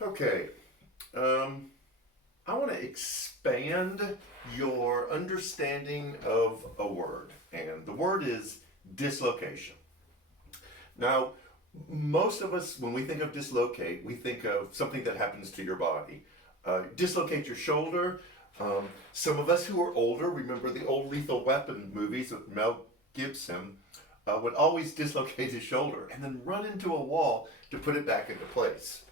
Okay. Um, I want to expand your understanding of a word, and the word is dislocation. Now, most of us, when we think of dislocate, we think of something that happens to your body. Dislocate your shoulder. Some of us who are older remember the old Lethal Weapon movies with Mel Gibson would always dislocate his shoulder and then run into a wall to put it back into place.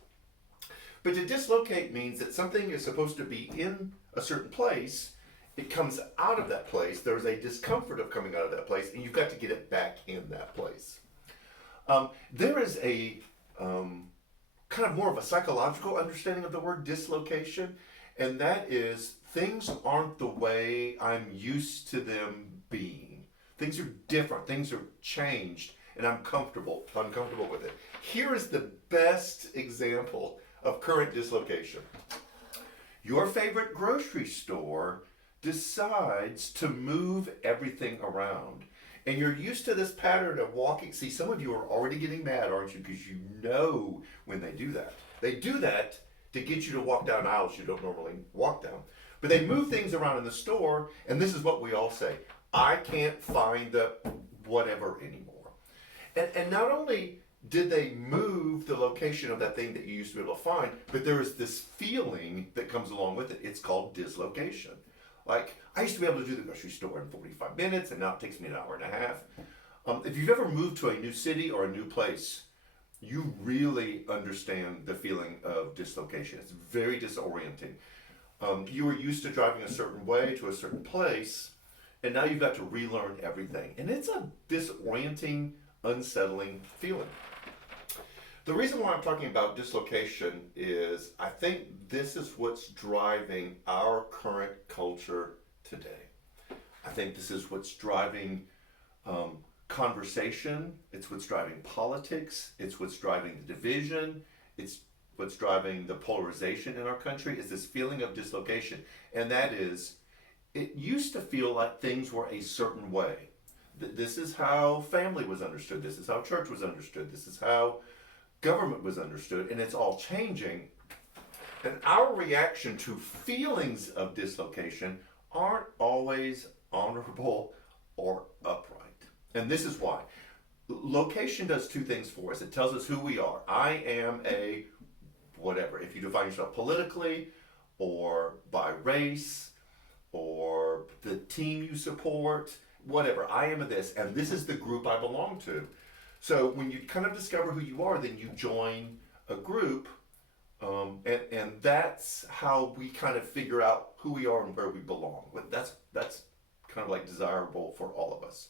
But to dislocate means that something is supposed to be in a certain place, it comes out of that place, there's a discomfort of coming out of that place, and you've got to get it back in that place. There is a kind of more of a psychological understanding of the word dislocation, and that is things aren't the way I'm used to them being. Things are different, things are changed, and I'm uncomfortable with it. Here is the best example of current dislocation. Your favorite grocery store decides to move everything around. And you're used to this pattern of walking. See, some of you are already getting mad, aren't you? Because you know when they do that. They do that to get you to walk down aisles you don't normally walk down. But they move things around in the store, and this is what we all say: I can't find the whatever anymore. And not only did they move the location of that thing that you used to be able to find, but there is this feeling that comes along with it. It's called dislocation. Like, I used to be able to do the grocery store in 45 minutes, and now it takes me an hour and a half. If you've ever moved to a new city or a new place, you really understand the feeling of dislocation. It's very disorienting. You were used to driving a certain way to a certain place, and now you've got to relearn everything. And it's a disorienting, unsettling feeling. The reason why I'm talking about dislocation is I think this is what's driving our current culture today. I think this is what's driving conversation. It's what's driving politics. It's what's driving the division. It's what's driving the polarization in our country is this feeling of dislocation. And that is, it used to feel like things were a certain way. This is how family was understood. This is how church was understood. This is how government was understood, and it's all changing. And our reaction to feelings of dislocation aren't always honorable or upright. And this is why. Location does two things for us. It tells us who we are. I am a whatever. If you define yourself politically or by race or the team you support, whatever, I am a this, and this is the group I belong to. So when you kind of discover who you are, then you join a group, and that's how we kind of figure out who we are and where we belong. That's kind of like desirable for all of us.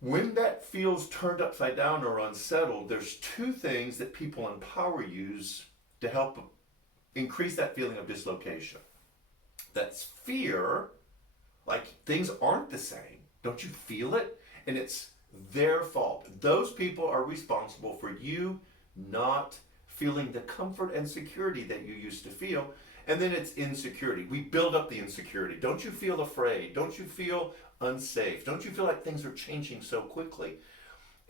When that feels turned upside down or unsettled, there's two things that people in power use to help increase that feeling of dislocation. That's fear, like things aren't the same. Don't you feel it? And it's their fault. Those people are responsible for you not feeling the comfort and security that you used to feel. And then it's insecurity. We build up the insecurity. Don't you feel afraid? Don't you feel unsafe? Don't you feel like things are changing so quickly?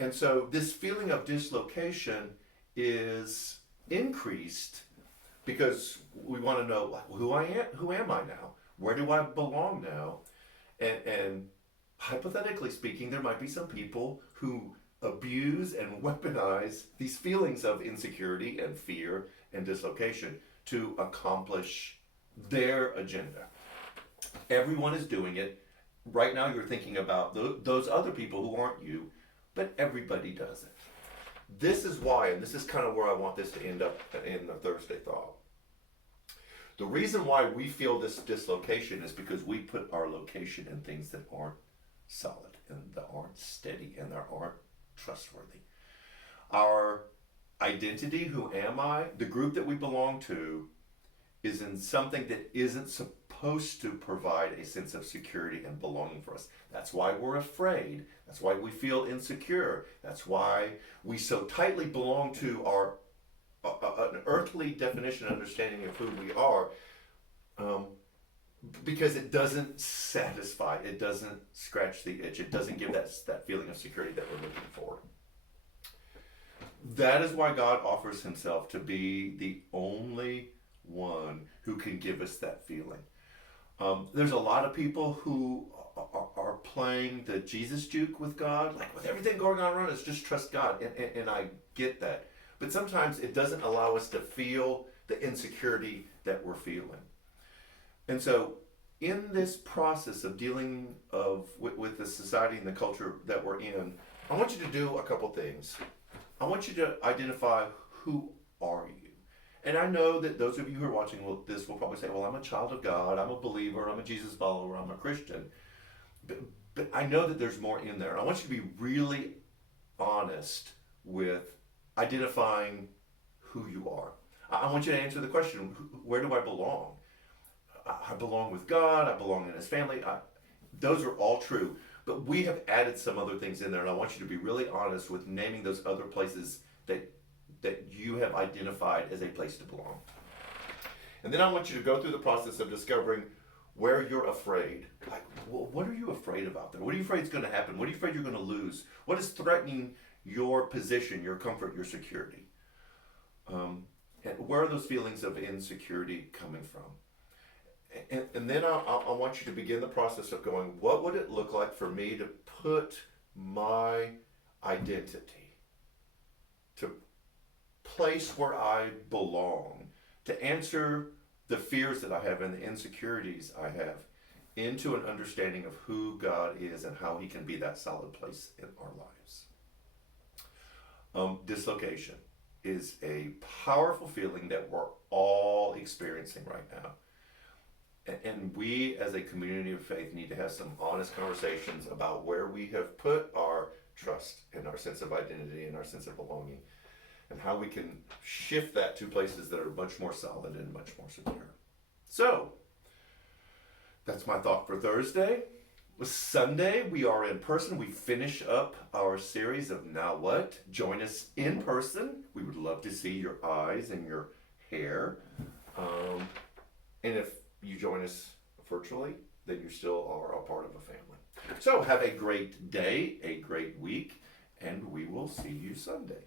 And so this feeling of dislocation is increased because we want to know, like, who am I now? Where do I belong now? And hypothetically speaking, there might be some people who abuse and weaponize these feelings of insecurity and fear and dislocation to accomplish their agenda. Everyone is doing it. Right now, you're thinking about those other people who aren't you, but everybody does it. This is why, and this is kind of where I want this to end up in the Thursday thought. The reason why we feel this dislocation is because we put our location in things that aren't solid and that aren't steady and that aren't trustworthy. Our identity, who am I, the group that we belong to, is in something that isn't supposed to provide a sense of security and belonging for us. That's why we're afraid. That's why we feel insecure. That's why we so tightly belong to our an earthly definition and understanding of who we are, because it doesn't satisfy, it doesn't scratch the itch, it doesn't give that feeling of security that we're looking for. That is why God offers himself to be the only one who can give us that feeling. There's a lot of people who are playing the Jesus juke with God, like with everything going on around us, just trust God. And I get that. But sometimes it doesn't allow us to feel the insecurity that we're feeling. And so, in this process of dealing with the society and the culture that we're in, I want you to do a couple things. I want you to identify, who are you? And I know that those of you who are watching this will probably say, well, I'm a child of God, I'm a believer, I'm a Jesus follower, I'm a Christian. But I know that there's more in there. I want you to be really honest with identifying who you are. I want you to answer the question, where do I belong? I belong with God, I belong in his family. Those are all true. But we have added some other things in there, and I want you to be really honest with naming those other places that you have identified as a place to belong. And then I want you to go through the process of discovering where you're afraid. Like, well, what are you afraid about there? What are you afraid is going to happen? What are you afraid you're going to lose? What is threatening your position, your comfort, your security? And where are those feelings of insecurity coming from? And then I want you to begin the process of going, what would it look like for me to put my identity, to place where I belong, to answer the fears that I have and the insecurities I have into an understanding of who God is and how he can be that solid place in our lives. Dislocation is a powerful feeling that we're all experiencing right now. And we as a community of faith need to have some honest conversations about where we have put our trust and our sense of identity and our sense of belonging, and how we can shift that to places that are much more solid and much more secure. So, that's my thought for Thursday. Sunday, we are in person. We finish up our series of Now What? Join us in person. We would love to see your eyes and your hair. And if you join us virtually, then you still are a part of a family. So have a great day, a great week, and we will see you Sunday.